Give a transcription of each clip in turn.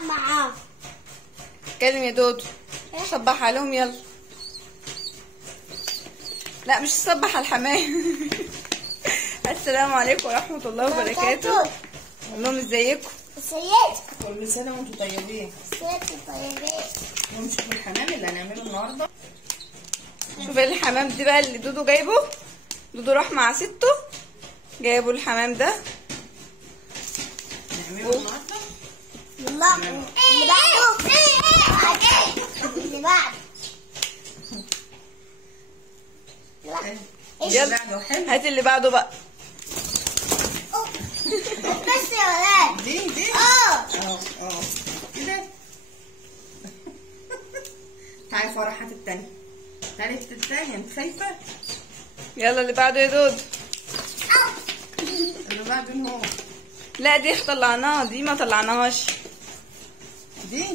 معاه. اتكلم يا دودو، صبح عليهم يلا. لا مش صبح على الحمام. السلام عليكم ورحمة الله وبركاته. قول لهم ازيكم. ازيك؟ كل سنة وانتم طيبين. ازيك طيبين. ونشوف الحمام اللي هنعمله النهارده. شوف الحمام دي بقى اللي دودو جايبه. دودو راح مع سته جايبوا الحمام ده نعمله النهارده. يلا اللي بعده. اللي بعده. يلا بعده حلو. هات اللي بعده بقى. بس يا ولاد. دي اه كده. تعالي فرح هات التانية. تعالي التانية، انت خايفة؟ يلا اللي بعده يا دودو. اللي بعده هو. لا دي طلعناها، دي ما طلعناهاش. دي؟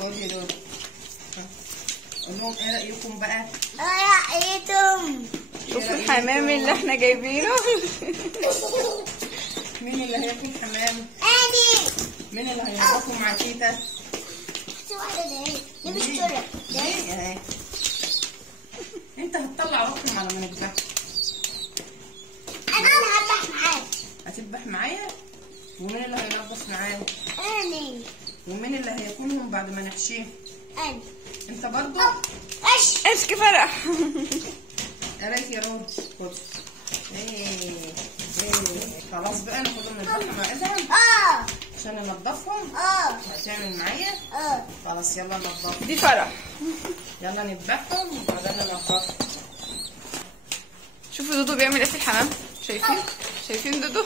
خد يا دودو. قول لهم ايه رأيكم بقى؟ رأيتم. شوفوا الحمام اللي احنا جايبينه. مين اللي هياكل حمام؟ اني. مين اللي هينضفه مع تيتا؟ في واحدة دي مش كده. دي اهي. انت هتطلع روحهم على ما نذبح. انا هذبح معاك. هتذبح معايا؟ ومين اللي هينضف معايا؟ اني. ومين اللي هياكلهم بعد ما نحشيه؟ اني. انت برضو؟ ايش؟ امسكي فرح. قرايك يا رود. خد. ايه خلاص بقى ناخدهم نذبحهم مع ادهم عشان ننضفهم. هتعمل معايا؟ خلاص يلا ننضفهم. دي فرح. يلا نذبحهم وبعدين ننضفهم. شوفوا دودو بيعمل ايه في الحمام. شايفين دودو.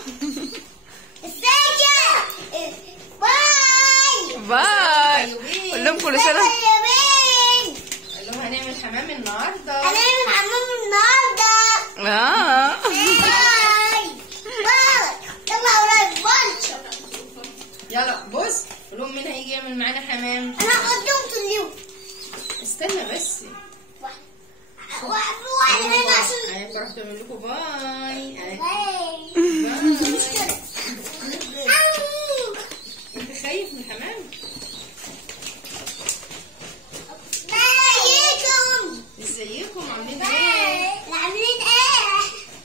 ازيك؟ باي. باي. قول لهم كل سنه. قال لهم هنعمل حمام النهارده. هنعمل حمام النهارده. باي. يلا يا ولاد بنش. يلا بص، قول لهم مين هيجي يعمل معانا حمام. انا هقدم اليوم. استنى بس. واحد هنا عشان انا تروح تعمل لكم باي. باي. باي. انت خايف من الحمام؟ ازيكم عاملين ايه؟ عاملين ايه؟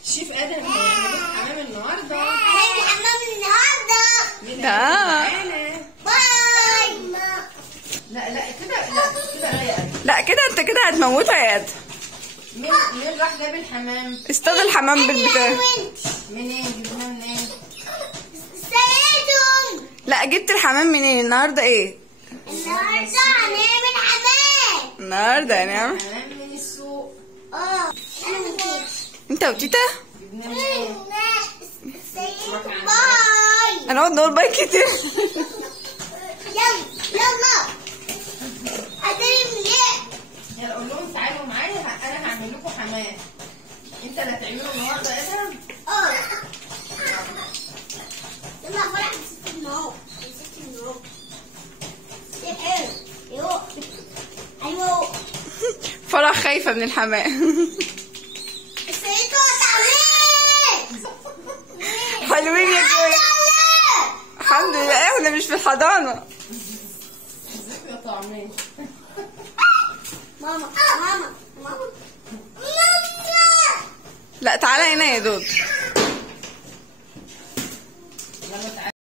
شيف ادهم هيعمل لكم حمام النهارده. هنعمل حمام النهارده. مين معانا؟ باي. لا كده يا ادهم. لا كده انت كده هتموتها يا ادهم. مين راح جاب الحمام؟ اصطاد الحمام بالبتاع. منين جبناه منين؟ سيدهم. لا جبت الحمام منين النهارده؟ ايه النهارده هنعمل حمام. النهارده هنعمل حمام من السوق. انا من كده. انت وتيتا. جبناه منين؟ سيدهم باي. هنقعد نقول باي كتير. يلا هتعمل ايه؟ يلا قول لهم تعالوا معايا، انا هعمل لكم حمام. انت اللي هتعمله النهارده يا ادهم؟ يلا فرح مسكت النار. ايوه. فرح خايفه من الحمام. سيدو تعمل. حلوين يا جوي. الحمد لله احنا مش في الحضانه. ازيك يا طعمين؟ ماما. لا تعالى هنا يا دود.